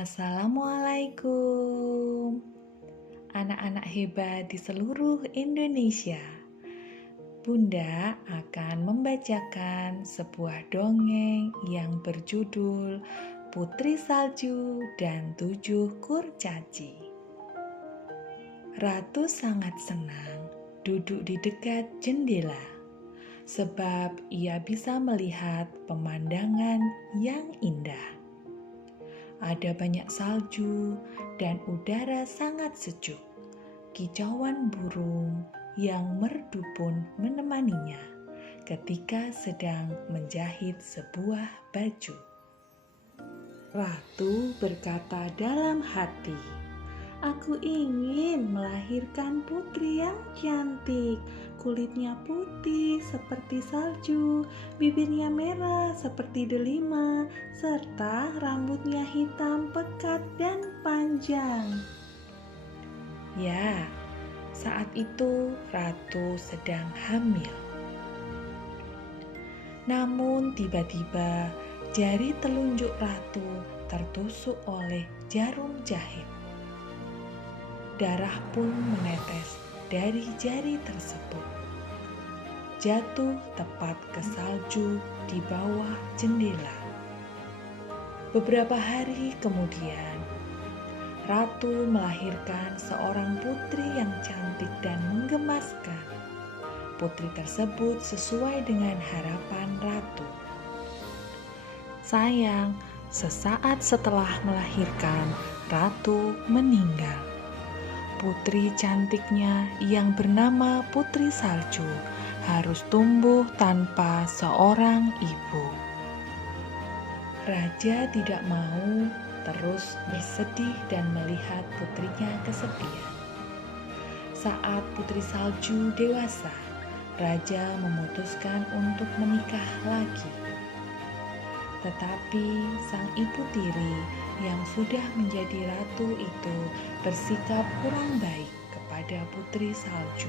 Assalamualaikum, anak-anak hebat di seluruh Indonesia. Bunda akan membacakan sebuah dongeng yang berjudul Putri Salju dan 7 Kurcaci. Ratu sangat senang duduk di dekat jendela, sebab ia bisa melihat pemandangan yang indah. Ada banyak salju dan udara sangat sejuk. Kicauan burung yang merdu pun menemaninya ketika sedang menjahit sebuah baju. Ratu berkata dalam hati, "Aku ingin melahirkan putri yang cantik. Kulitnya putih seperti salju, bibirnya merah seperti delima, serta rambutnya hitam pekat dan panjang." Ya, saat itu Ratu sedang hamil. Namun tiba-tiba jari telunjuk Ratu tertusuk oleh jarum jahit. Darah pun menetes dari jari tersebut, jatuh tepat ke salju di bawah jendela. Beberapa hari kemudian, Ratu melahirkan seorang putri yang cantik dan menggemaskan. Putri tersebut sesuai dengan harapan Ratu. Sayang, sesaat setelah melahirkan, Ratu meninggal. Putri cantiknya yang bernama Putri Salju harus tumbuh tanpa seorang ibu. Raja tidak mau terus bersedih dan melihat putrinya kesepian. Saat Putri Salju dewasa, Raja memutuskan untuk menikah lagi. Tetapi sang ibu tiri yang sudah menjadi ratu itu bersikap kurang baik kepada Putri Salju.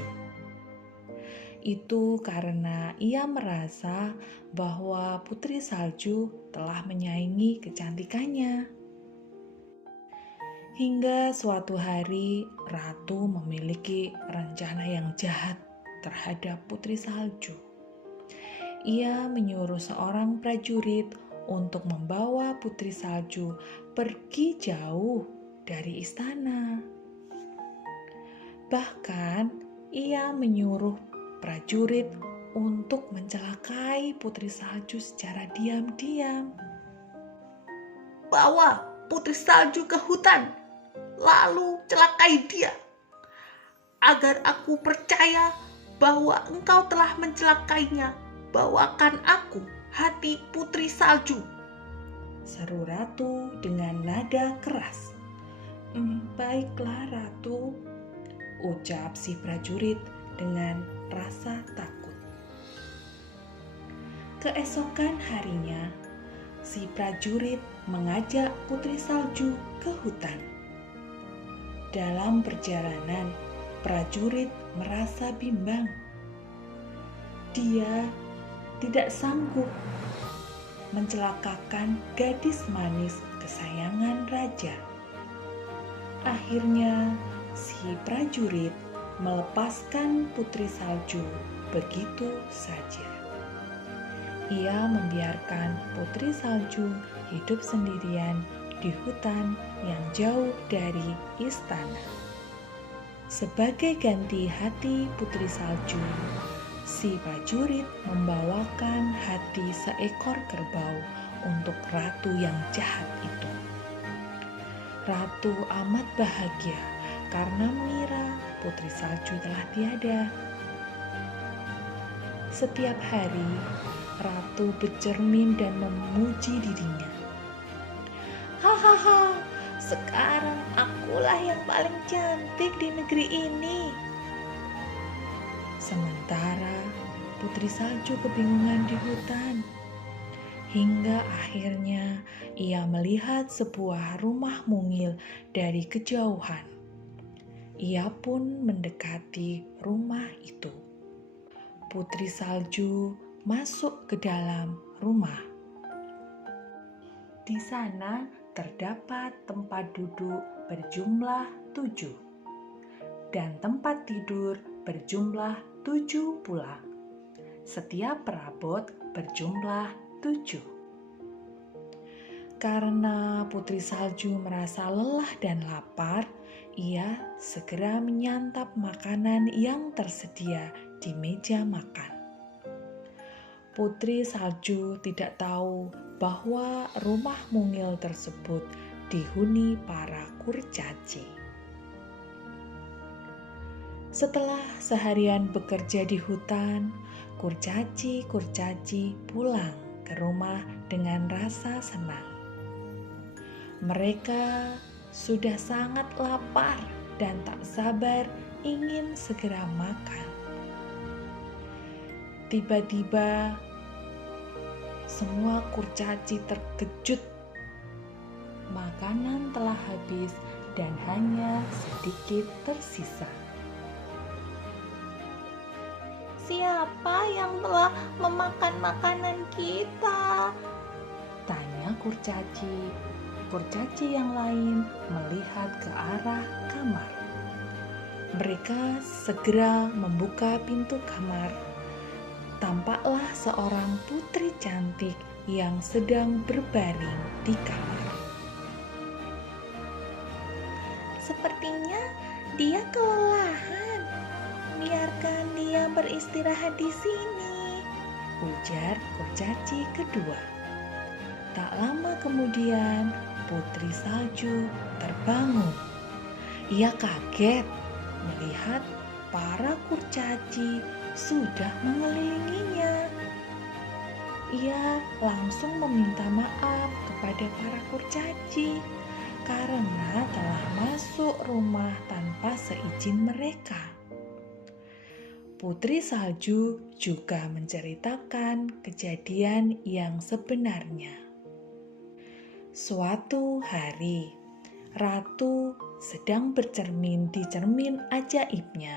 Itu karena ia merasa bahwa Putri Salju telah menyaingi kecantikannya. Hingga suatu hari, Ratu memiliki rencana yang jahat terhadap Putri Salju. Ia menyuruh seorang prajurit untuk membawa Putri Salju pergi jauh dari istana. Bahkan, ia menyuruh prajurit untuk mencelakai Putri Salju secara diam-diam. Bawa Putri Salju ke hutan, lalu celakai dia, agar aku percaya bahwa engkau telah mencelakainya. Bawakan aku hati Putri Salju, seru Ratu dengan nada keras. Baiklah Ratu, ucap si prajurit dengan rasa takut. Keesokan harinya, si prajurit mengajak Putri Salju ke hutan. Dalam perjalanan, prajurit merasa bimbang. Dia tidak sanggup mencelakakan gadis manis kesayangan raja. Akhirnya, si prajurit melepaskan Putri Salju begitu saja. Ia membiarkan Putri Salju hidup sendirian di hutan yang jauh dari istana. Sebagai ganti hati Putri Salju, si prajurit membawakan hati seekor kerbau untuk ratu yang jahat itu. Ratu amat bahagia karena mengira Putri Salju telah tiada. Setiap hari, Ratu bercermin dan memuji dirinya. Hahaha, sekarang akulah yang paling cantik di negeri ini. Sementara Putri Salju kebingungan di hutan. Hingga akhirnya ia melihat sebuah rumah mungil dari kejauhan. Ia pun mendekati rumah itu. Putri Salju masuk ke dalam rumah. Di sana terdapat tempat duduk berjumlah 7, dan tempat tidur berjumlah 7 pula. Setiap perabot berjumlah 7. Karena Putri Salju merasa lelah dan lapar, ia segera menyantap makanan yang tersedia di meja makan. Putri Salju tidak tahu bahwa rumah mungil tersebut dihuni para kurcaci. Setelah seharian bekerja di hutan, kurcaci-kurcaci pulang ke rumah dengan rasa senang. Mereka sudah sangat lapar dan tak sabar ingin segera makan. Tiba-tiba semua kurcaci terkejut. Makanan telah habis dan hanya sedikit tersisa. Siapa yang telah memakan makanan kita? Tanya kurcaci. Kurcaci yang lain melihat ke arah kamar. Mereka segera membuka pintu kamar. Tampaklah seorang putri cantik yang sedang berbaring di kamar. Sepertinya dia kelelahan. Biarkan dia beristirahat di sini, ujar kurcaci kedua. Tak lama kemudian, Putri Salju terbangun. Ia kaget melihat para kurcaci sudah mengelilinginya. Ia langsung meminta maaf kepada para kurcaci karena telah masuk rumah tanpa seizin mereka. Putri Salju juga menceritakan kejadian yang sebenarnya. Suatu hari, Ratu sedang bercermin di cermin ajaibnya.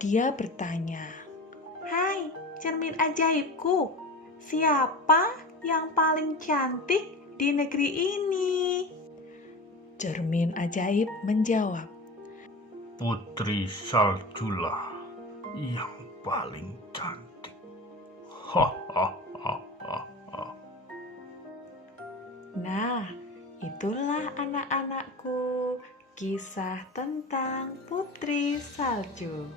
Dia bertanya, "Hai, cermin ajaibku, siapa yang paling cantik di negeri ini?" Cermin ajaib menjawab, Putri Saljulah yang paling cantik. Hahaha. Nah, itulah anak-anakku, kisah tentang Putri Salju.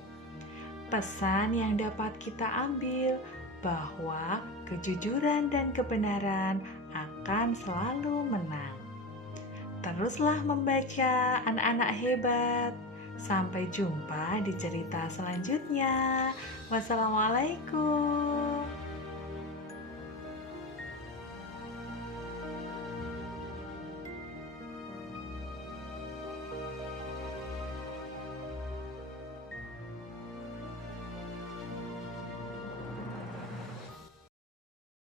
Pesan yang dapat kita ambil bahwa kejujuran dan kebenaran akan selalu menang. Teruslah membaca, anak-anak hebat. Sampai jumpa di cerita selanjutnya. Wassalamualaikum.